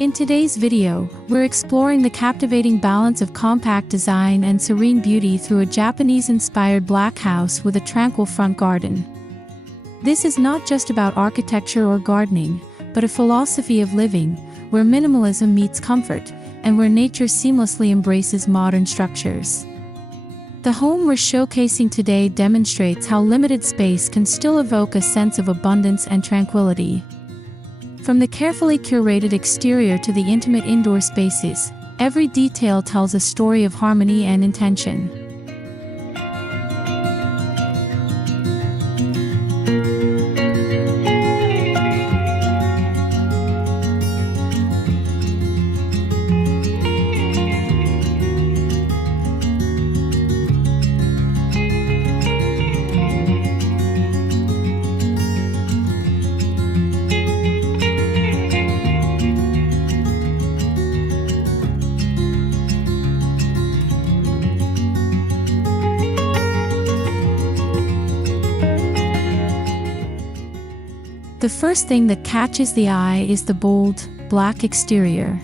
In today's video, we're exploring the captivating balance of compact design and serene beauty through a Japanese-inspired black house with a tranquil front garden. This is not just about architecture or gardening, but a philosophy of living, where minimalism meets comfort, and where nature seamlessly embraces modern structures. The home we're showcasing today demonstrates how limited space can still evoke a sense of abundance and tranquility. From the carefully curated exterior to the intimate indoor spaces, every detail tells a story of harmony and intention. The first thing that catches the eye is the bold, black exterior.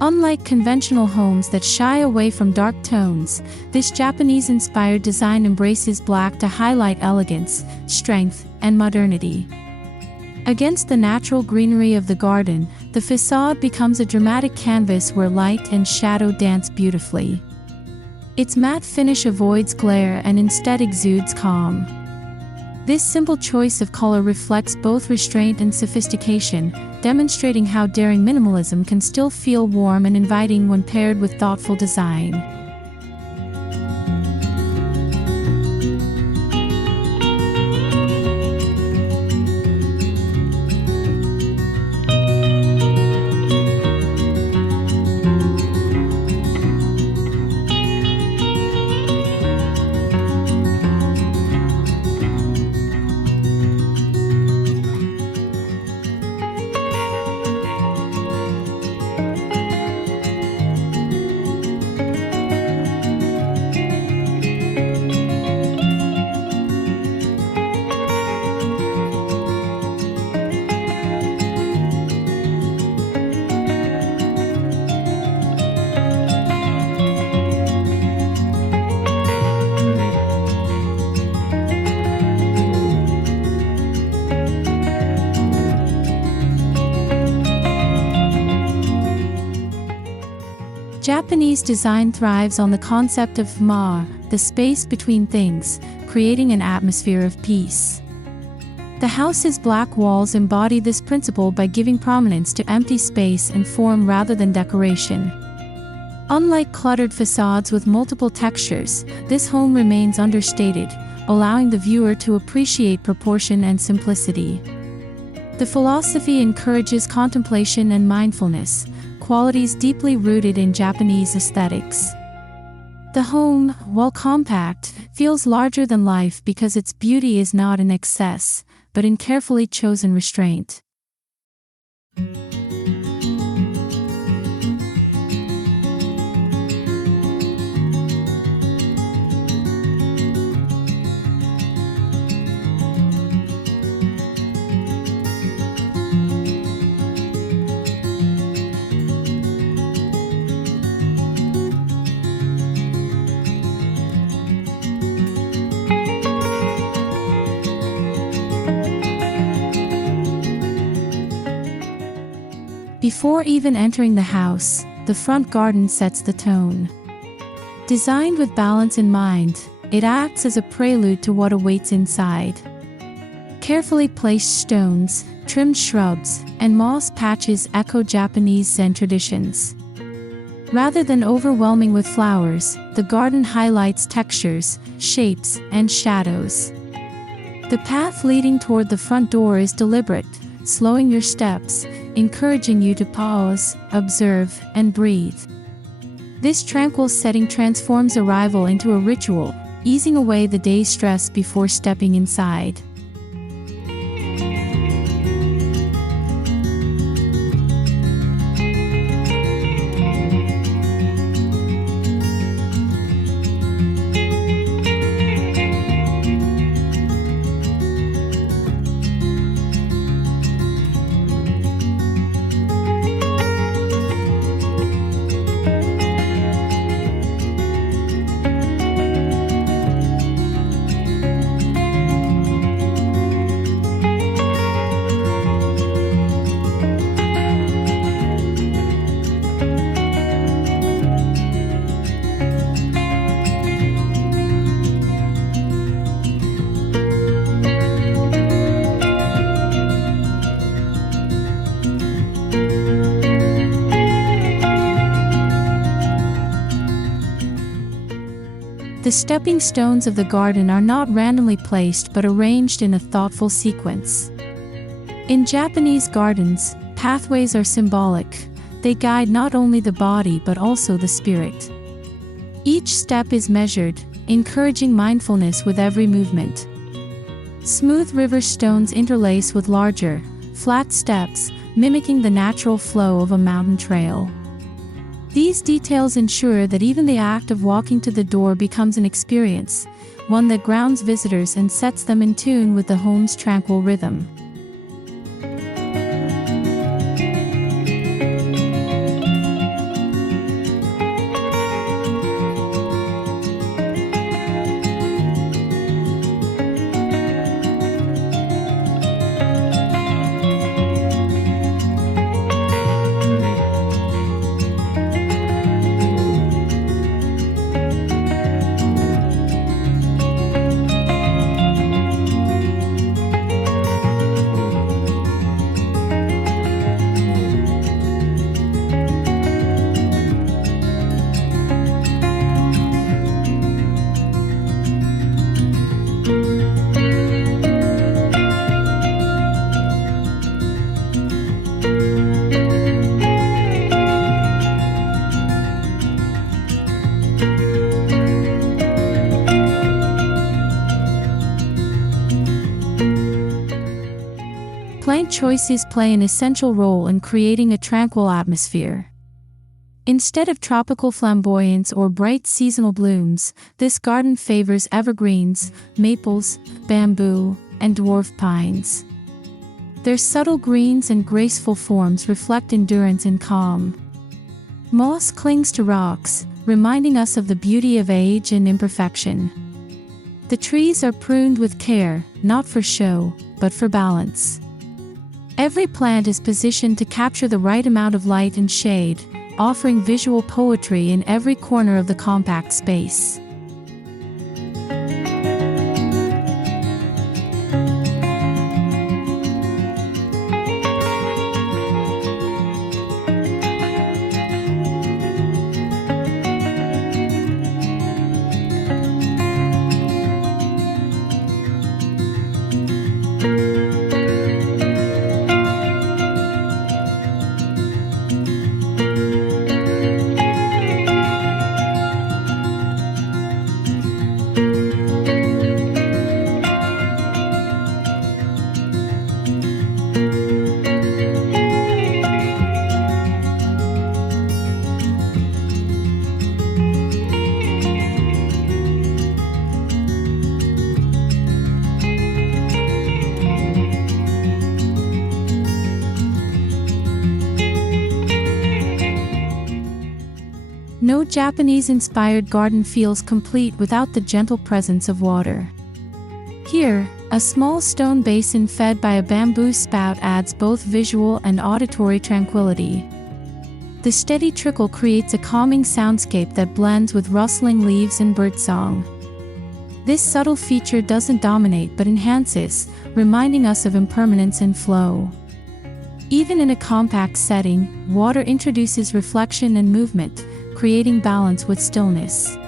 Unlike conventional homes that shy away from dark tones, this Japanese-inspired design embraces black to highlight elegance, strength, and modernity. Against the natural greenery of the garden, the facade becomes a dramatic canvas where light and shadow dance beautifully. Its matte finish avoids glare and instead exudes calm. This simple choice of color reflects both restraint and sophistication, demonstrating how daring minimalism can still feel warm and inviting when paired with thoughtful design. Japanese design thrives on the concept of ma, the space between things, creating an atmosphere of peace. The house's black walls embody this principle by giving prominence to empty space and form rather than decoration. Unlike cluttered facades with multiple textures, this home remains understated, allowing the viewer to appreciate proportion and simplicity. The philosophy encourages contemplation and mindfulness, qualities deeply rooted in Japanese aesthetics. The home, while compact, feels larger than life because its beauty is not in excess, but in carefully chosen restraint. Before even entering the house, the front garden sets the tone. Designed with balance in mind, it acts as a prelude to what awaits inside. Carefully placed stones, trimmed shrubs, and moss patches echo Japanese Zen traditions. Rather than overwhelming with flowers, the garden highlights textures, shapes, and shadows. The path leading toward the front door is deliberate, slowing your steps, encouraging you to pause, observe, and breathe. This tranquil setting transforms arrival into a ritual, easing away the day's stress before stepping inside. The stepping stones of the garden are not randomly placed but arranged in a thoughtful sequence. In Japanese gardens, pathways are symbolic. They guide not only the body but also the spirit. Each step is measured, encouraging mindfulness with every movement. Smooth river stones interlace with larger, flat steps, mimicking the natural flow of a mountain trail. These details ensure that even the act of walking to the door becomes an experience, one that grounds visitors and sets them in tune with the home's tranquil rhythm. Plant choices play an essential role in creating a tranquil atmosphere. Instead of tropical flamboyance or bright seasonal blooms, this garden favors evergreens, maples, bamboo, and dwarf pines. Their subtle greens and graceful forms reflect endurance and calm. Moss clings to rocks, reminding us of the beauty of age and imperfection. The trees are pruned with care, not for show, but for balance. Every plant is positioned to capture the right amount of light and shade, offering visual poetry in every corner of the compact space. No Japanese-inspired garden feels complete without the gentle presence of water. Here, a small stone basin fed by a bamboo spout adds both visual and auditory tranquility. The steady trickle creates a calming soundscape that blends with rustling leaves and birdsong. This subtle feature doesn't dominate but enhances, reminding us of impermanence and flow. Even in a compact setting, water introduces reflection and movement, creating balance with stillness.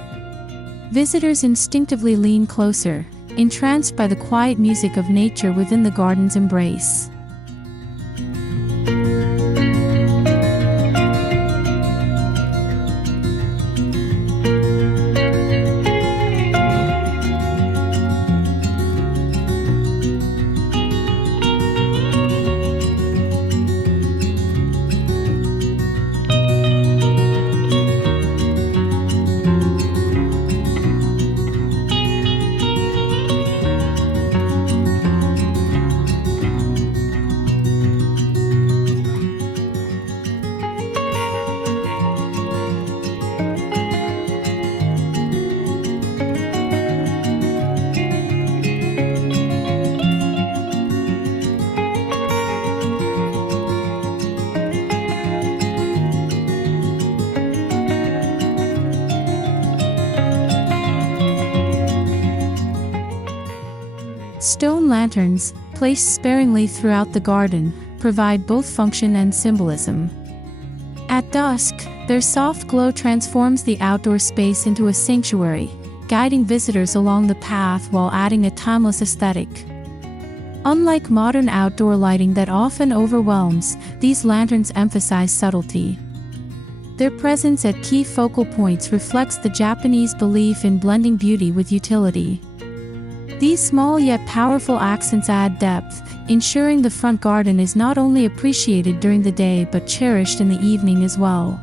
Visitors instinctively lean closer, entranced by the quiet music of nature within the garden's embrace. Stone lanterns, placed sparingly throughout the garden, provide both function and symbolism. At dusk, their soft glow transforms the outdoor space into a sanctuary, guiding visitors along the path while adding a timeless aesthetic. Unlike modern outdoor lighting that often overwhelms, these lanterns emphasize subtlety. Their presence at key focal points reflects the Japanese belief in blending beauty with utility. These small yet powerful accents add depth, ensuring the front garden is not only appreciated during the day but cherished in the evening as well.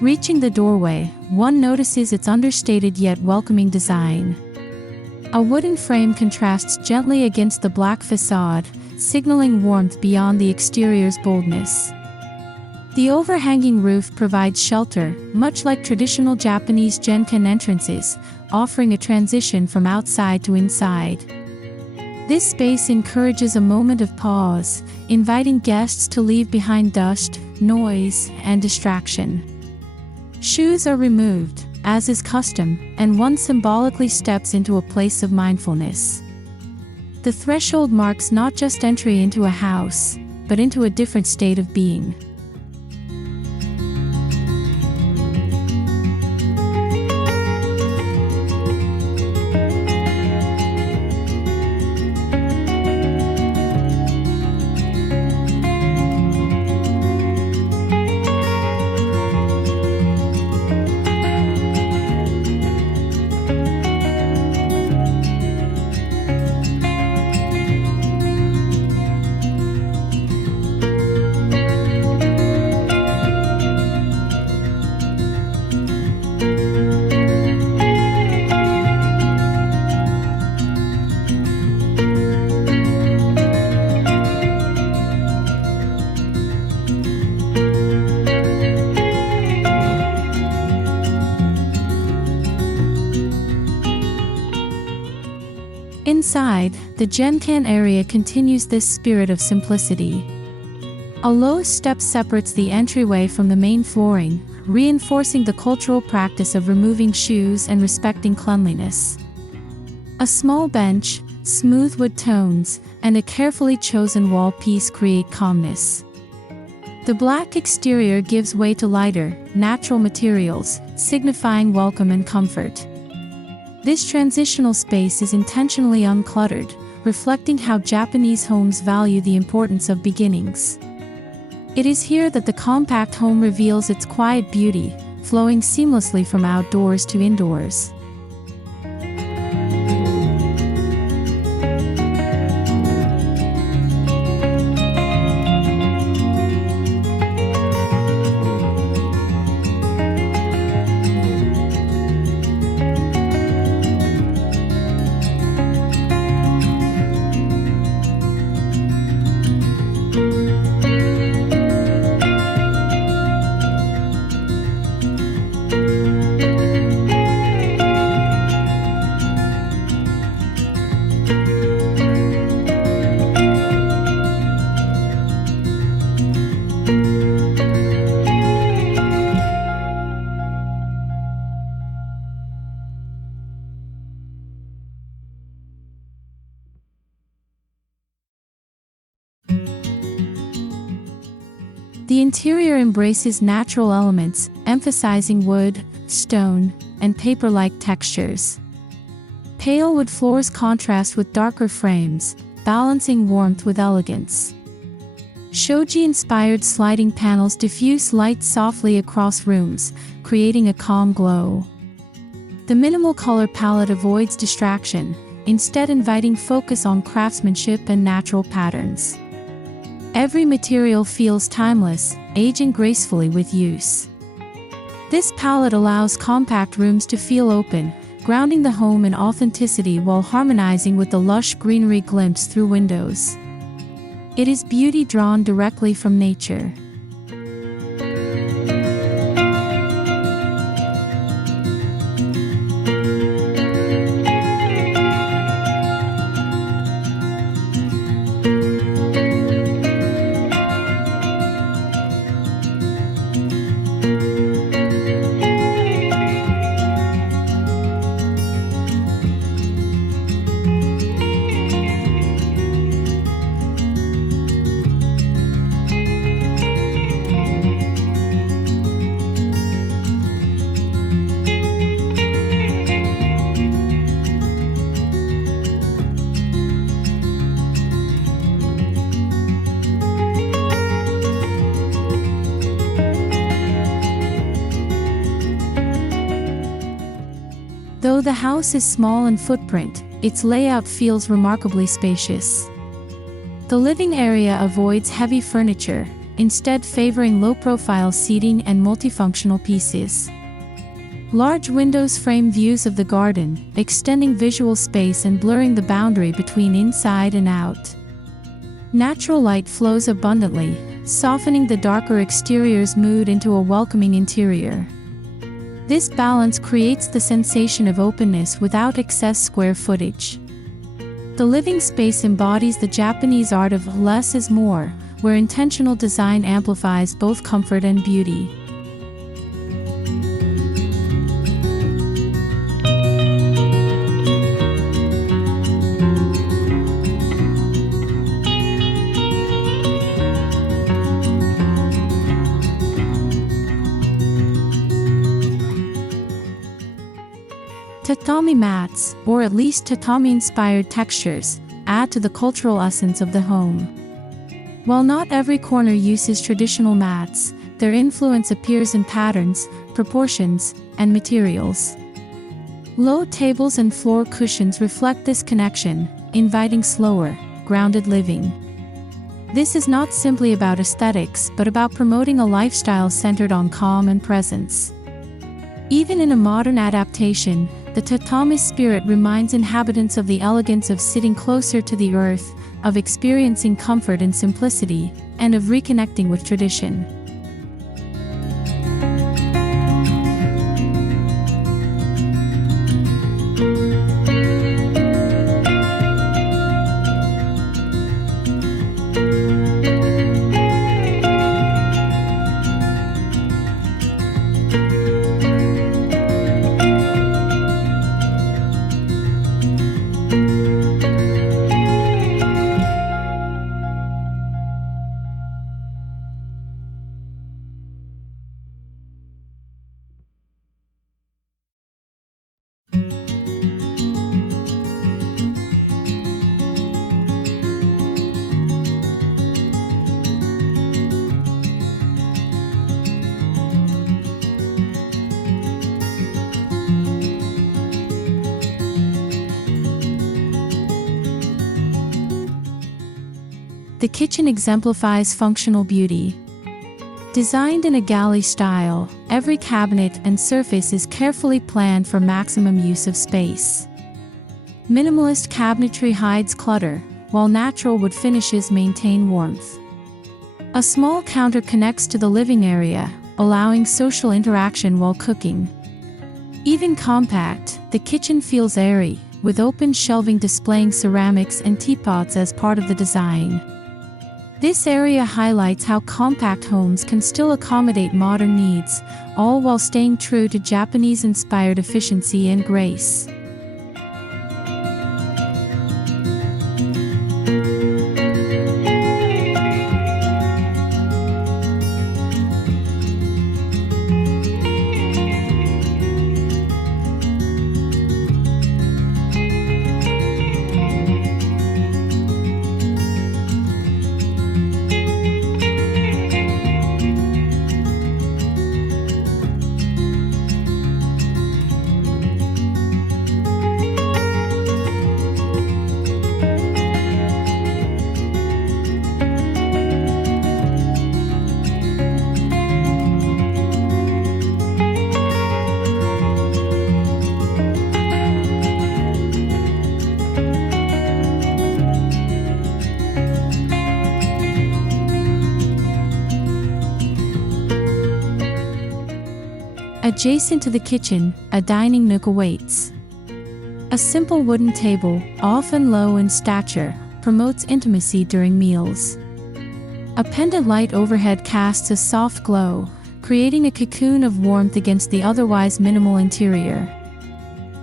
Reaching the doorway, one notices its understated yet welcoming design. A wooden frame contrasts gently against the black facade, signaling warmth beyond the exterior's boldness. The overhanging roof provides shelter, much like traditional Japanese Genkan entrances, offering a transition from outside to inside. This space encourages a moment of pause, inviting guests to leave behind dust, noise, and distraction. Shoes are removed, as is custom, and one symbolically steps into a place of mindfulness. The threshold marks not just entry into a house, but into a different state of being. Inside, the Genkan area continues this spirit of simplicity. A low step separates the entryway from the main flooring, reinforcing the cultural practice of removing shoes and respecting cleanliness. A small bench, smooth wood tones, and a carefully chosen wall piece create calmness. The black exterior gives way to lighter, natural materials, signifying welcome and comfort. This transitional space is intentionally uncluttered, reflecting how Japanese homes value the importance of beginnings. It is here that the compact home reveals its quiet beauty, flowing seamlessly from outdoors to indoors. The interior embraces natural elements, emphasizing wood, stone, and paper-like textures. Pale wood floors contrast with darker frames, balancing warmth with elegance. Shoji-inspired sliding panels diffuse light softly across rooms, creating a calm glow. The minimal color palette avoids distraction, instead inviting focus on craftsmanship and natural patterns. Every material feels timeless, aging gracefully with use. This palette allows compact rooms to feel open, grounding the home in authenticity while harmonizing with the lush greenery glimpsed through windows. It is beauty drawn directly from nature. Though the house is small in footprint, its layout feels remarkably spacious. The living area avoids heavy furniture, instead favoring low-profile seating and multifunctional pieces. Large windows frame views of the garden, extending visual space and blurring the boundary between inside and out. Natural light flows abundantly, softening the darker exterior's mood into a welcoming interior. This balance creates the sensation of openness without excess square footage. The living space embodies the Japanese art of less is more, where intentional design amplifies both comfort and beauty. Tatami mats, or at least tatami-inspired textures, add to the cultural essence of the home. While not every corner uses traditional mats, their influence appears in patterns, proportions, and materials. Low tables and floor cushions reflect this connection, inviting slower, grounded living. This is not simply about aesthetics but about promoting a lifestyle centered on calm and presence. Even in a modern adaptation, the tatami spirit reminds inhabitants of the elegance of sitting closer to the earth, of experiencing comfort in simplicity, and of reconnecting with tradition. The kitchen exemplifies functional beauty. Designed in a galley style, every cabinet and surface is carefully planned for maximum use of space. Minimalist cabinetry hides clutter, while natural wood finishes maintain warmth. A small counter connects to the living area, allowing social interaction while cooking. Even compact, the kitchen feels airy, with open shelving displaying ceramics and teapots as part of the design. This area highlights how compact homes can still accommodate modern needs, all while staying true to Japanese-inspired efficiency and grace. Adjacent to the kitchen, a dining nook awaits. A simple wooden table, often low in stature, promotes intimacy during meals. A pendant light overhead casts a soft glow, creating a cocoon of warmth against the otherwise minimal interior.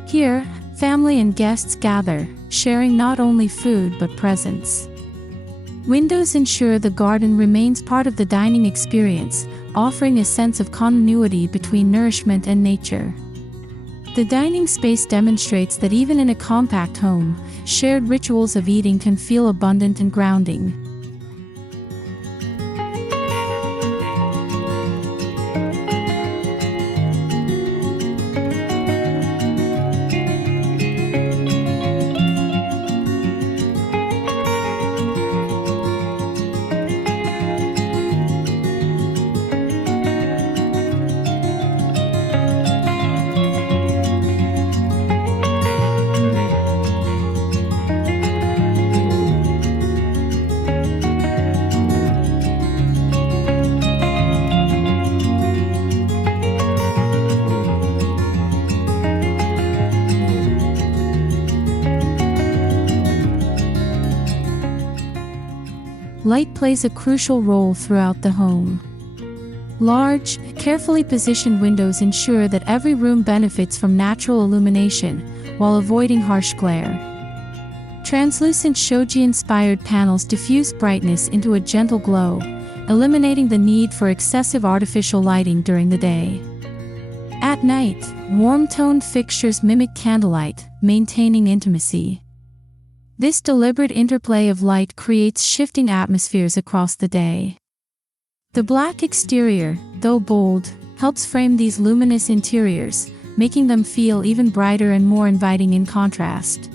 Here, family and guests gather, sharing not only food but presence. Windows ensure the garden remains part of the dining experience, offering a sense of continuity between nourishment and nature. The dining space demonstrates that even in a compact home, shared rituals of eating can feel abundant and grounding. Light plays a crucial role throughout the home. Large, carefully positioned windows ensure that every room benefits from natural illumination, while avoiding harsh glare. Translucent shoji-inspired panels diffuse brightness into a gentle glow, eliminating the need for excessive artificial lighting during the day. At night, warm-toned fixtures mimic candlelight, maintaining intimacy. This deliberate interplay of light creates shifting atmospheres across the day. The black exterior, though bold, helps frame these luminous interiors, making them feel even brighter and more inviting in contrast.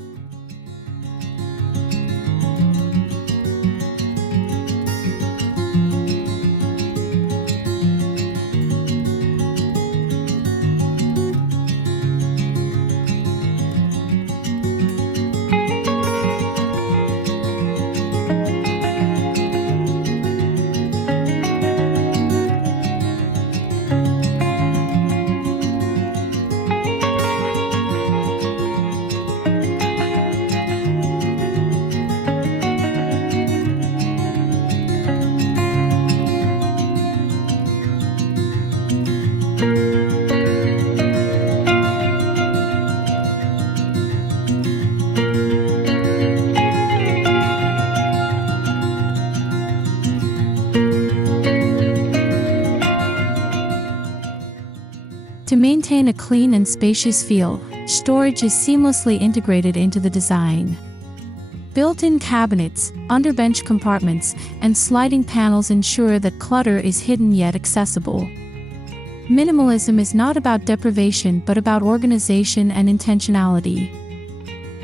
To maintain a clean and spacious feel, storage is seamlessly integrated into the design. Built-in cabinets, underbench compartments, and sliding panels ensure that clutter is hidden yet accessible. Minimalism is not about deprivation but about organization and intentionality.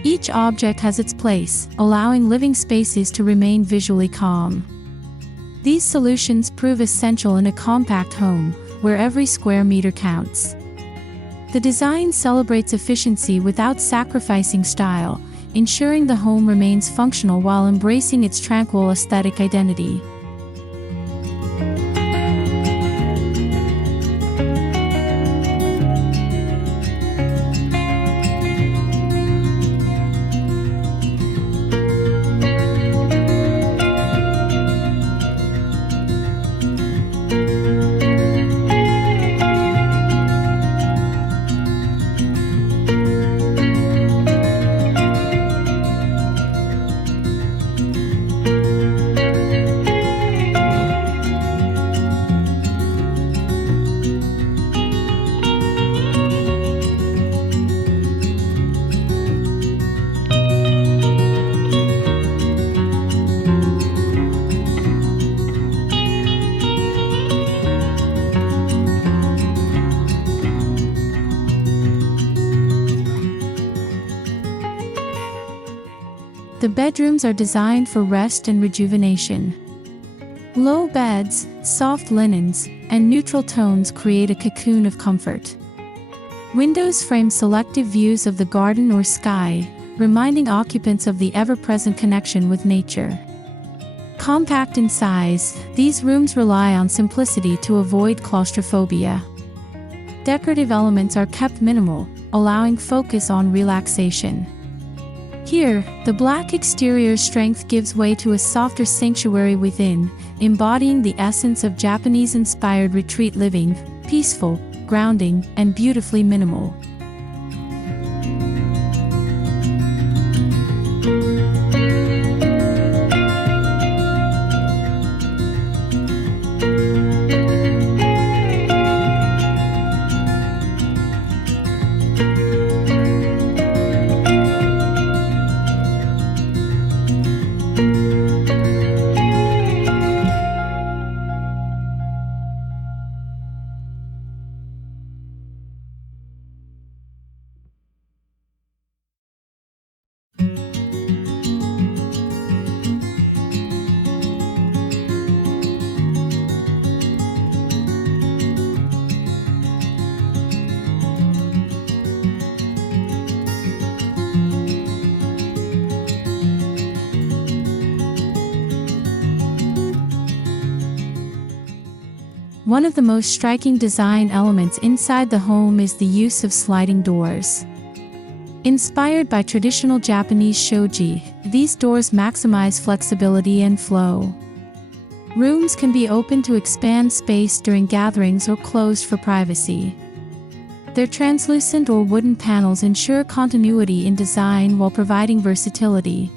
Each object has its place, allowing living spaces to remain visually calm. These solutions prove essential in a compact home, where every square meter counts. The design celebrates efficiency without sacrificing style, ensuring the home remains functional while embracing its tranquil aesthetic identity. The bedrooms are designed for rest and rejuvenation. Low beds, soft linens, and neutral tones create a cocoon of comfort. Windows frame selective views of the garden or sky, reminding occupants of the ever-present connection with nature. Compact in size, these rooms rely on simplicity to avoid claustrophobia. Decorative elements are kept minimal, allowing focus on relaxation. Here, the black exterior's strength gives way to a softer sanctuary within, embodying the essence of Japanese-inspired retreat living, peaceful, grounding, and beautifully minimal. One of the most striking design elements inside the home is the use of sliding doors. Inspired by traditional Japanese shoji, these doors maximize flexibility and flow. Rooms can be opened to expand space during gatherings or closed for privacy. Their translucent or wooden panels ensure continuity in design while providing versatility.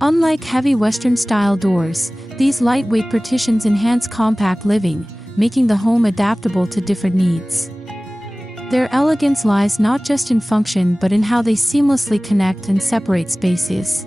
Unlike heavy Western-style doors, these lightweight partitions enhance compact living, making the home adaptable to different needs. Their elegance lies not just in function but in how they seamlessly connect and separate spaces.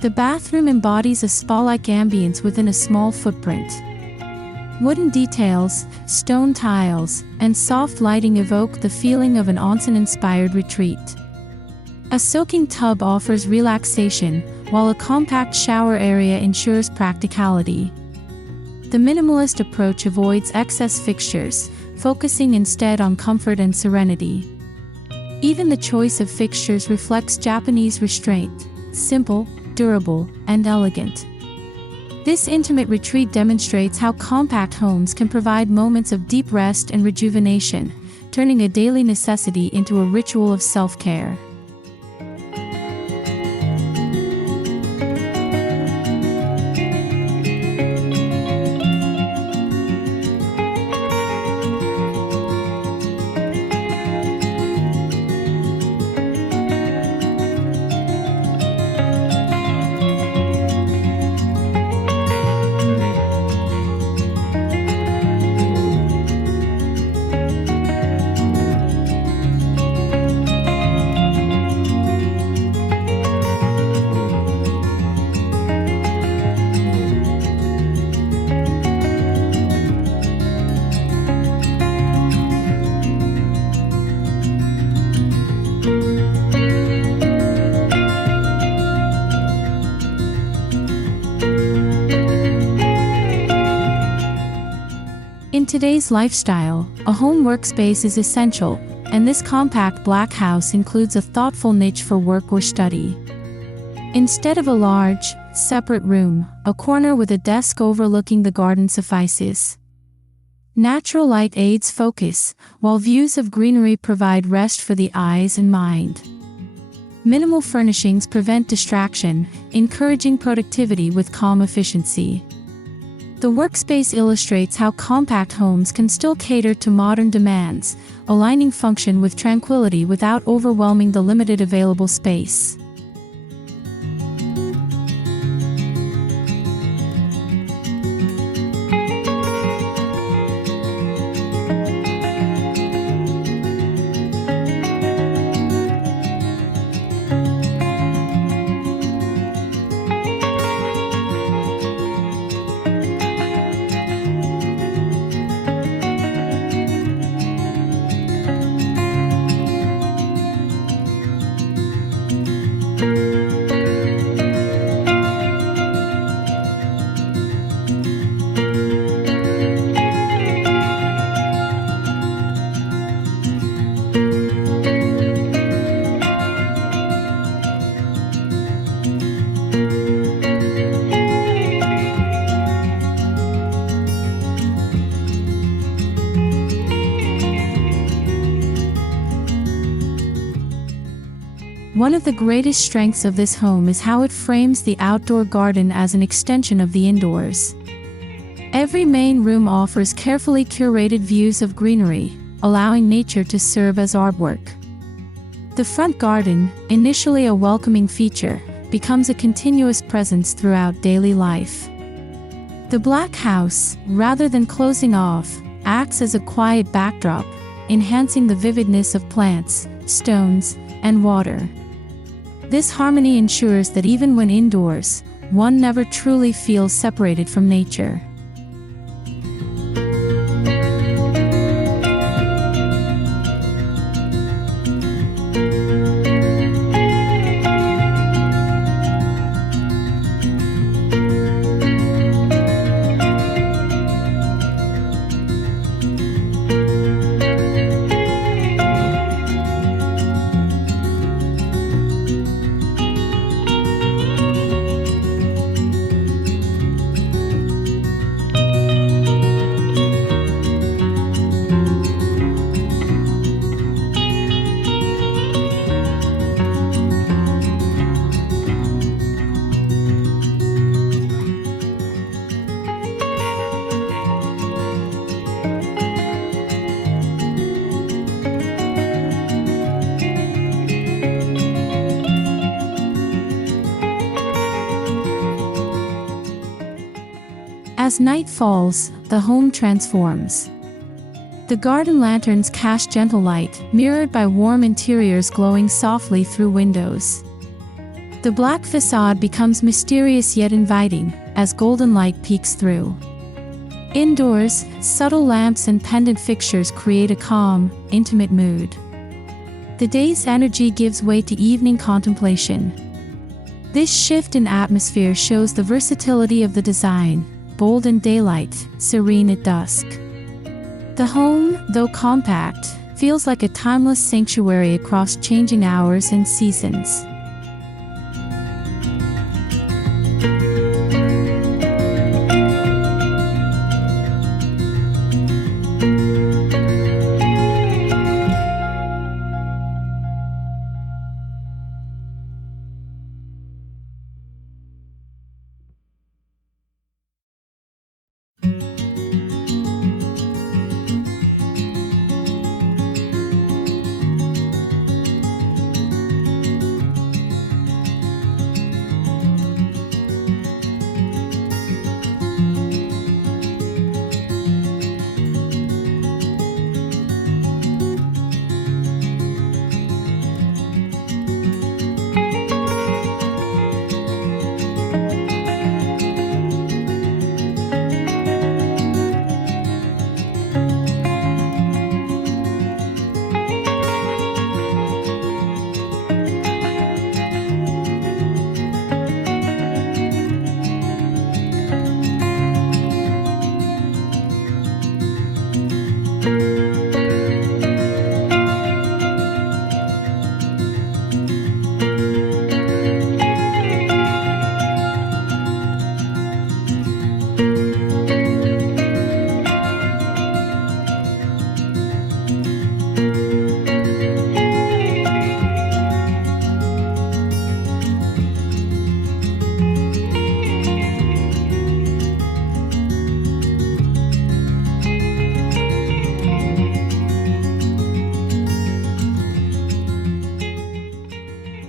The bathroom embodies a spa-like ambience within a small footprint. Wooden details, stone tiles, and soft lighting evoke the feeling of an onsen-inspired retreat. A soaking tub offers relaxation, while a compact shower area ensures practicality. The minimalist approach avoids excess fixtures, focusing instead on comfort and serenity. Even the choice of fixtures reflects Japanese restraint: simple, durable, and elegant. This intimate retreat demonstrates how compact homes can provide moments of deep rest and rejuvenation, turning a daily necessity into a ritual of self-care. In today's lifestyle, a home workspace is essential, and this compact black house includes a thoughtful niche for work or study. Instead of a large, separate room, a corner with a desk overlooking the garden suffices. Natural light aids focus, while views of greenery provide rest for the eyes and mind. Minimal furnishings prevent distraction, encouraging productivity with calm efficiency. The workspace illustrates how compact homes can still cater to modern demands, aligning function with tranquility without overwhelming the limited available space. One of the greatest strengths of this home is how it frames the outdoor garden as an extension of the indoors. Every main room offers carefully curated views of greenery, allowing nature to serve as artwork. The front garden, initially a welcoming feature, becomes a continuous presence throughout daily life. The black house, rather than closing off, acts as a quiet backdrop, enhancing the vividness of plants, stones, and water. This harmony ensures that even when indoors, one never truly feels separated from nature. As night falls, the home transforms. The garden lanterns cast gentle light, mirrored by warm interiors glowing softly through windows. The black facade becomes mysterious yet inviting, as golden light peeks through. Indoors, subtle lamps and pendant fixtures create a calm, intimate mood. The day's energy gives way to evening contemplation. This shift in atmosphere shows the versatility of the design, bold in daylight, serene at dusk. The home, though compact, feels like a timeless sanctuary across changing hours and seasons.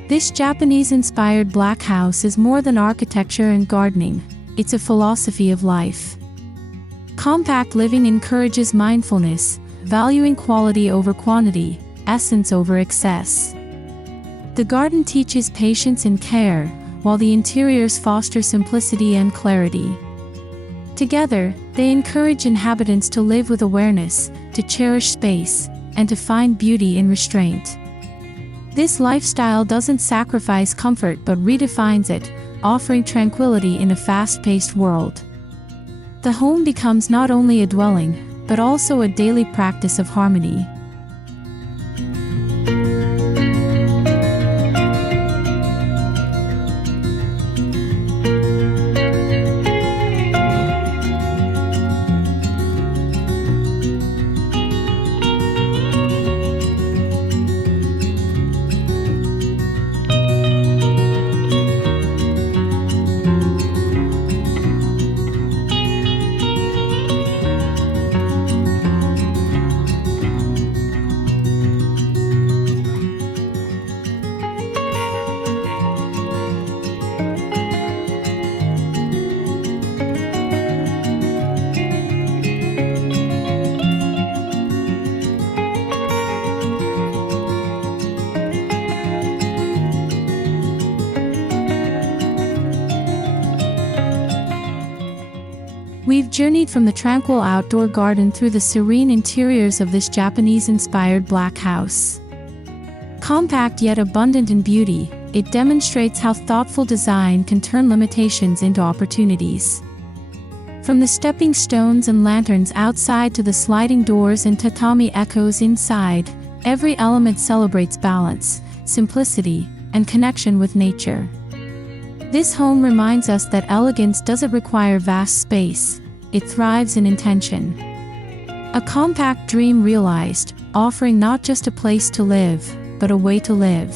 This Japanese-inspired black house is more than architecture and gardening, it's a philosophy of life. Compact living encourages mindfulness, valuing quality over quantity, essence over excess. The garden teaches patience and care, while the interiors foster simplicity and clarity. Together, they encourage inhabitants to live with awareness, to cherish space, and to find beauty in restraint. This lifestyle doesn't sacrifice comfort but redefines it, offering tranquility in a fast-paced world. The home becomes not only a dwelling, but also a daily practice of harmony. We've journeyed from the tranquil outdoor garden through the serene interiors of this Japanese-inspired black house. Compact yet abundant in beauty, it demonstrates how thoughtful design can turn limitations into opportunities. From the stepping stones and lanterns outside to the sliding doors and tatami echoes inside, every element celebrates balance, simplicity, and connection with nature. This home reminds us that elegance doesn't require vast space, it thrives in intention. A compact dream realized, offering not just a place to live, but a way to live.